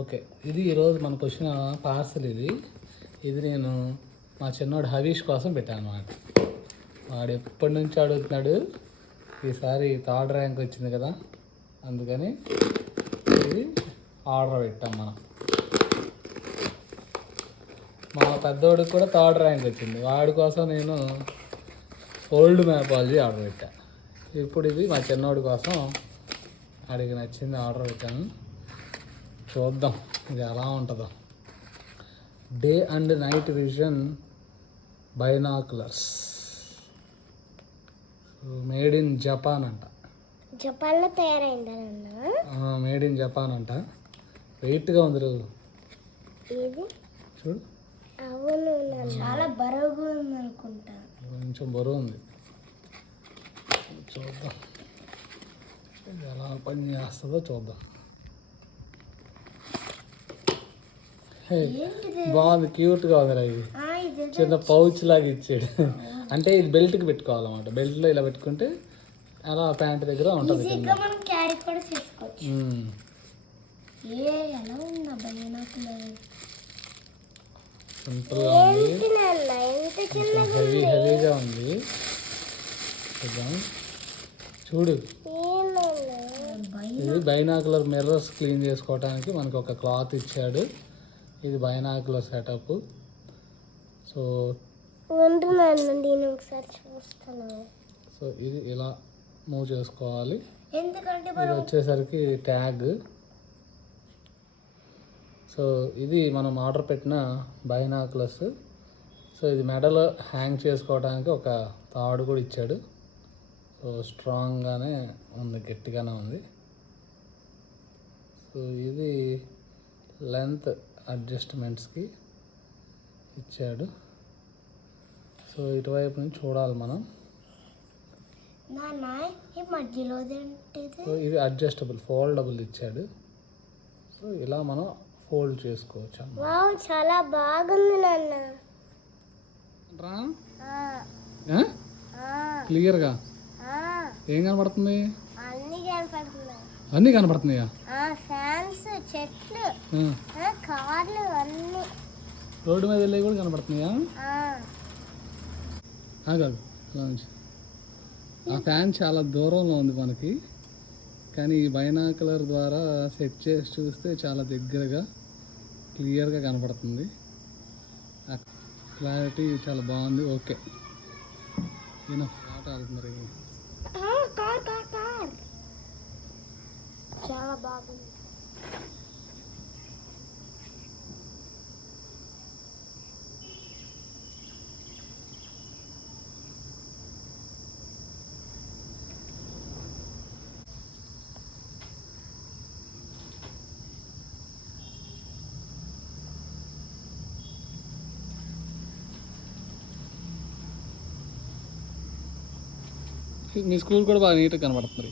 Okay, ఇది ఈరోజు మనకు వచ్చిన పార్సల్. ఇది నేను మా చిన్నోడు హరీష్ కోసం పెట్టాను అన్నమాట. వాడు ఎప్పటి నుంచి అడుగుతున్నాడు, ఈసారి థర్డ్ ర్యాంక్ వచ్చింది కదా, అందుకని ఇది ఆర్డర్ పెట్టాం మనం. మా పెద్దోడికి కూడా థర్డ్ ర్యాంక్ వచ్చింది, వాడి కోసం నేను ఓల్డ్ మ్యాపాలజీ ఆర్డర్ పెట్టాను. ఇప్పుడు ఇది మా చిన్నోడి కోసం అడిగి నచ్చింది ఆర్డర్ పెట్టాను. చూద్దాం ఇది ఎలా ఉంటుందో. Day and night vision binoculars, made in Japan అంట. జపాన్లో తయారైందా? మేడ్ ఇన్ జపాన్ అంట. వెయిట్గా ఉంది రోజు చూడు. అవును, చాలా బరువుగా ఉంది అనుకుంటా. కొంచెం బరువు ఉంది. చూద్దాం ఇది ఎలా పని చేస్తుందో చూద్దాం. బాగుంది, క్యూట్గా ఉంది. ఇది చిన్న పౌచ్ లాగా ఇచ్చాడు. అంటే ఇది బెల్ట్కి పెట్టుకోవాలన్నమాట. బెల్ట్లో ఇలా పెట్టుకుంటే అలా ప్యాంట్ దగ్గర ఉంటుంది. సింపుల్గా ఉంది, హెవీగా ఉంది. చూద్దాం. చూడు, ఇది బైనాకులర్ మిర్రర్స్ క్లీన్ చేసుకోవడానికి మనకు ఒక క్లాత్ ఇచ్చాడు. ఇది బైనాకులర్ సెటప్. సో ఇది ఇలా మూవ్ చేసుకోవాలి. ఇది వచ్చేసరికి ట్యాగ్. సో ఇది మనం ఆర్డర్ పెట్టిన బైనాకులర్స్. సో ఇది మెడలో హ్యాంగ్ చేసుకోవడానికి ఒక తాడు కూడా ఇచ్చాడు. సో స్ట్రాంగ్గానే ఉంది, గట్టిగానే ఉంది. సో ఇది లెంత్ అడ్జస్ట్మెంట్స్కి ఇచ్చాడు. సో ఇటువైపు నుంచి చూడాలి మనం. సో ఇది అడ్జస్టబుల్, ఫోల్డబుల్ ఇచ్చాడు. సో ఇలా మనం ఫోల్డ్ చేసుకోవచ్చు. చాలా బాగుంది నాన్న. క్లియర్గా ఏం కనపడుతుంది? అన్నీ కనపడుతున్నాయా? ఫ్యాన్స్, చెట్లు, కార్లు అన్నీ రోడ్డు మీద వెళ్ళి కూడా కనపడుతున్నాయా? కాదు అలా నుంచి. ఆ ఫ్యాన్ చాలా దూరంలో ఉంది మనకి, కానీ ఈ బైనాకులర్ ద్వారా సెట్ చేసి చూస్తే చాలా దగ్గరగా క్లియర్గా కనపడుతుంది. క్లారిటీ చాలా బాగుంది. ఓకే, నేను ఆట ఆడుతున్నారు. చాలా బాగుంది. మీ స్కూల్ కూడా బాగా నీట్గా కనబడుతుంది.